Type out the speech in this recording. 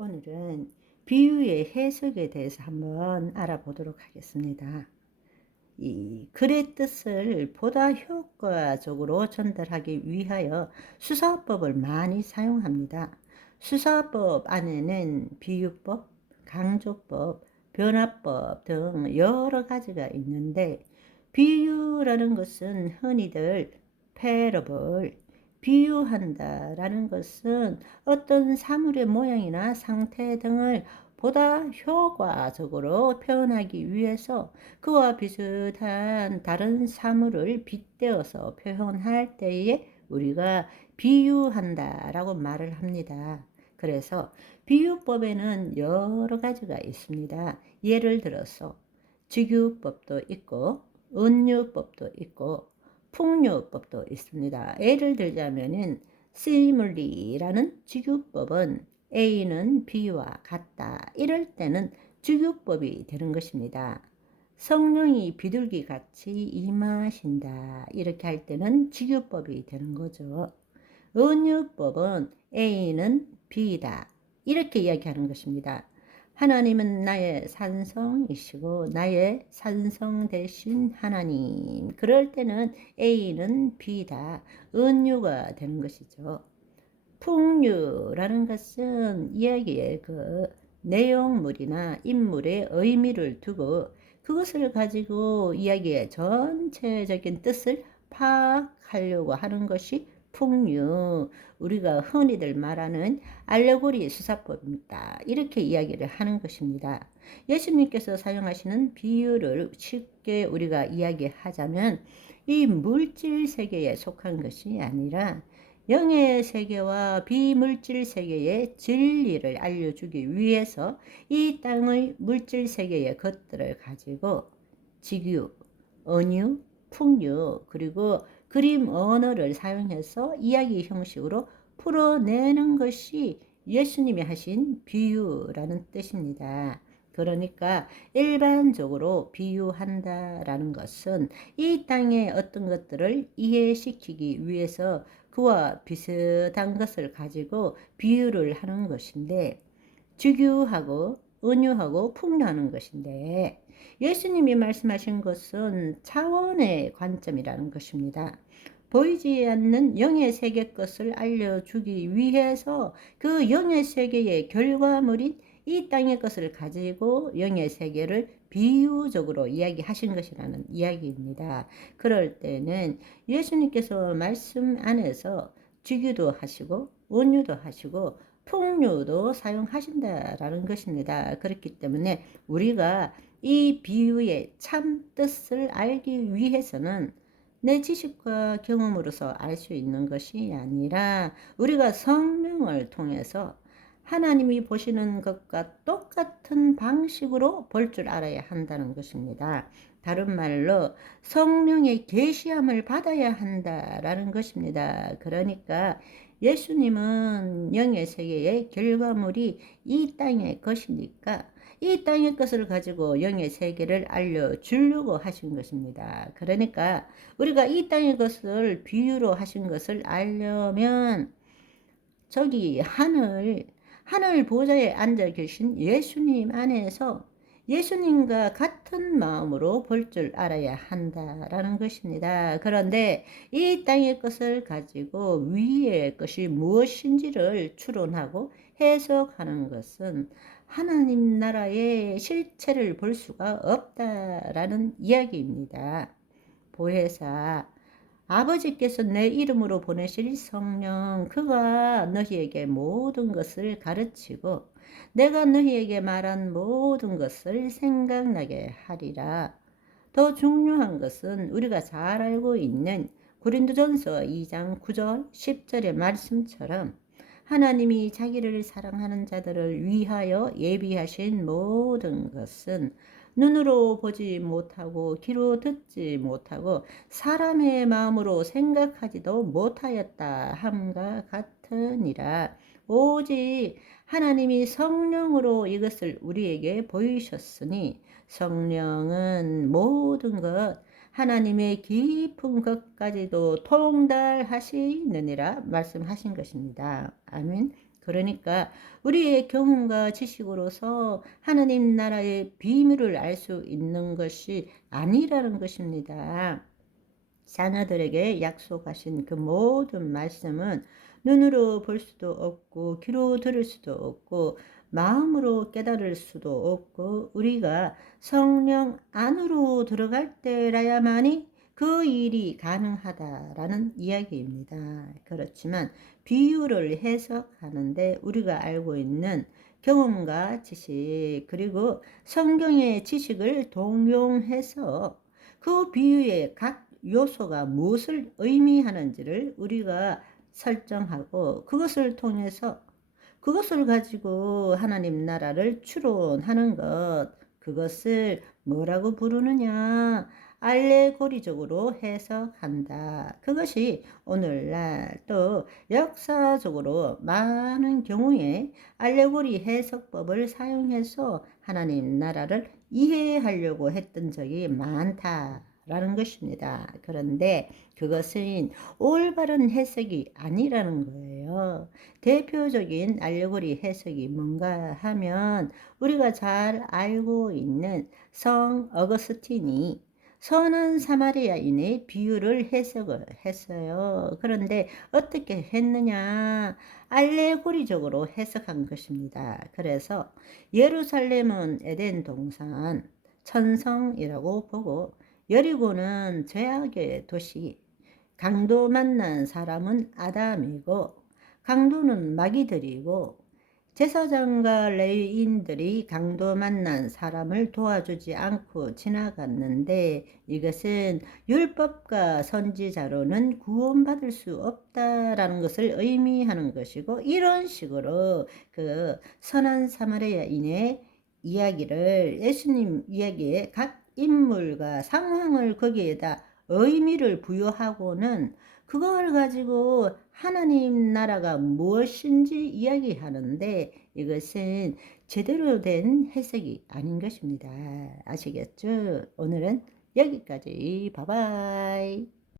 오늘은 비유의 해석에 대해서 한번 알아보도록 하겠습니다. 이 글의 뜻을 보다 효과적으로 전달하기 위하여 수사법을 많이 사용합니다. 수사법 안에는 비유법, 강조법, 변화법 등 여러 가지가 있는데, 비유라는 것은 흔히들 parable, 비유한다라는 것은 어떤 사물의 모양이나 상태 등을 보다 효과적으로 표현하기 위해서 그와 비슷한 다른 사물을 빗대어서 표현할 때에 우리가 비유한다라고 말을 합니다. 그래서 비유법에는 여러 가지가 있습니다. 예를 들어서 직유법도 있고 은유법도 있고 풍류법도 있습니다. 예를 들자면은 시뮬리라는 직유법은 A는 B와 같다, 이럴 때는 직유법이 되는 것입니다. 성령이 비둘기같이 임하신다, 이렇게 할 때는 직유법이 되는 거죠. 은유법은 A는 B다, 이렇게 이야기하는 것입니다. 하나님은 나의 산성이시고 나의 산성 대신 하나님, 그럴 때는 A는 B다, 은유가 되는 것이죠. 풍류라는 것은 이야기의 그 내용물이나 인물의 의미를 두고 그것을 가지고 이야기의 전체적인 뜻을 파악하려고 하는 것이 풍류, 우리가 흔히들 말하는 알레고리 수사법입니다. 이렇게 이야기를 하는 것입니다. 예수님께서 사용하시는 비유를 쉽게 우리가 이야기하자면 이 물질 세계에 속한 것이 아니라 영의 세계와 비물질 세계의 진리를 알려주기 위해서 이 땅의 물질 세계의 것들을 가지고 직유, 은유, 풍유, 그리고 그림 언어를 사용해서 이야기 형식으로 풀어내는 것이 예수님이 하신 비유라는 뜻입니다. 그러니까 일반적으로 비유한다라는 것은 이 땅의 어떤 것들을 이해시키기 위해서 그와 비슷한 것을 가지고 비유를 하는 것인데, 직유하고 은유하고 풍류하는 것인데, 예수님이 말씀하신 것은 차원의 관점이라는 것입니다. 보이지 않는 영의 세계 것을 알려주기 위해서 그 영의 세계의 결과물인 이 땅의 것을 가지고 영의 세계를 비유적으로 이야기하신 것이라는 이야기입니다. 그럴 때는 예수님께서 말씀 안에서 직유도 하시고 은유도 하시고 풍류도 사용하신다라는 것입니다. 그렇기 때문에 우리가 이 비유의 참 뜻을 알기 위해서는 내 지식과 경험으로서 알 수 있는 것이 아니라 우리가 성령을 통해서 하나님이 보시는 것과 똑같은 방식으로 볼 줄 알아야 한다는 것입니다. 다른 말로 성령의 계시함을 받아야 한다라는 것입니다. 그러니까 예수님은 영의 세계의 결과물이 이 땅의 것이니까 이 땅의 것을 가지고 영의 세계를 알려주려고 하신 것입니다. 그러니까 우리가 이 땅의 것을 비유로 하신 것을 알려면 저기 하늘 보좌에 앉아 계신 예수님 안에서 예수님과 같은 마음으로 볼 줄 알아야 한다라는 것입니다. 그런데 이 땅의 것을 가지고 위의 것이 무엇인지를 추론하고 해석하는 것은 하나님 나라의 실체를 볼 수가 없다라는 이야기입니다. 보혜사, 아버지께서 내 이름으로 보내실 성령, 그가 너희에게 모든 것을 가르치고 내가 너희에게 말한 모든 것을 생각나게 하리라. 더 중요한 것은 우리가 잘 알고 있는 고린도전서 2장 9절 10절의 말씀처럼 하나님이 자기를 사랑하는 자들을 위하여 예비하신 모든 것은 눈으로 보지 못하고 귀로 듣지 못하고 사람의 마음으로 생각하지도 못하였다 함과 같으니라. 오직 하나님이 성령으로 이것을 우리에게 보이셨으니 성령은 모든 것 하나님의 깊은 것까지도 통달하시느니라 말씀하신 것입니다. 아멘. 그러니까 우리의 경험과 지식으로서 하나님 나라의 비밀을 알 수 있는 것이 아니라는 것입니다. 자녀들에게 약속하신 그 모든 말씀은 눈으로 볼 수도 없고 귀로 들을 수도 없고 마음으로 깨달을 수도 없고 우리가 성령 안으로 들어갈 때라야만이 그 일이 가능하다라는 이야기입니다. 그렇지만 비유를 해석하는데 우리가 알고 있는 경험과 지식 그리고 성경의 지식을 동용해서 그 비유의 각 요소가 무엇을 의미하는지를 우리가 설정하고 그것을 가지고 하나님 나라를 추론하는 것, 그것을 뭐라고 부르느냐? 알레고리적으로 해석한다. 그것이 오늘날 또 역사적으로 많은 경우에 알레고리 해석법을 사용해서 하나님 나라를 이해하려고 했던 적이 많다라는 것입니다. 그런데 그것은 올바른 해석이 아니라는 거예요. 대표적인 알레고리 해석이 뭔가 하면 우리가 잘 알고 있는 성 어거스틴이 선한 사마리아인의 비유를 해석을 했어요. 그런데 어떻게 했느냐? 알레고리적으로 해석한 것입니다. 그래서 예루살렘은 에덴 동산, 천성이라고 보고 여리고는 죄악의 도시, 강도 만난 사람은 아담이고 강도는 마귀들이고 제사장과 레위인들이 강도 만난 사람을 도와주지 않고 지나갔는데 이것은 율법과 선지자로는 구원받을 수 없다라는 것을 의미하는 것이고 이런 식으로 그 선한 사마리아인의 이야기를 예수님 이야기의 각 인물과 상황을 거기에다 의미를 부여하고는 그걸 가지고 하나님 나라가 무엇인지 이야기하는데 이것은 제대로 된 해석이 아닌 것입니다. 아시겠죠? 오늘은 여기까지. 바이바이.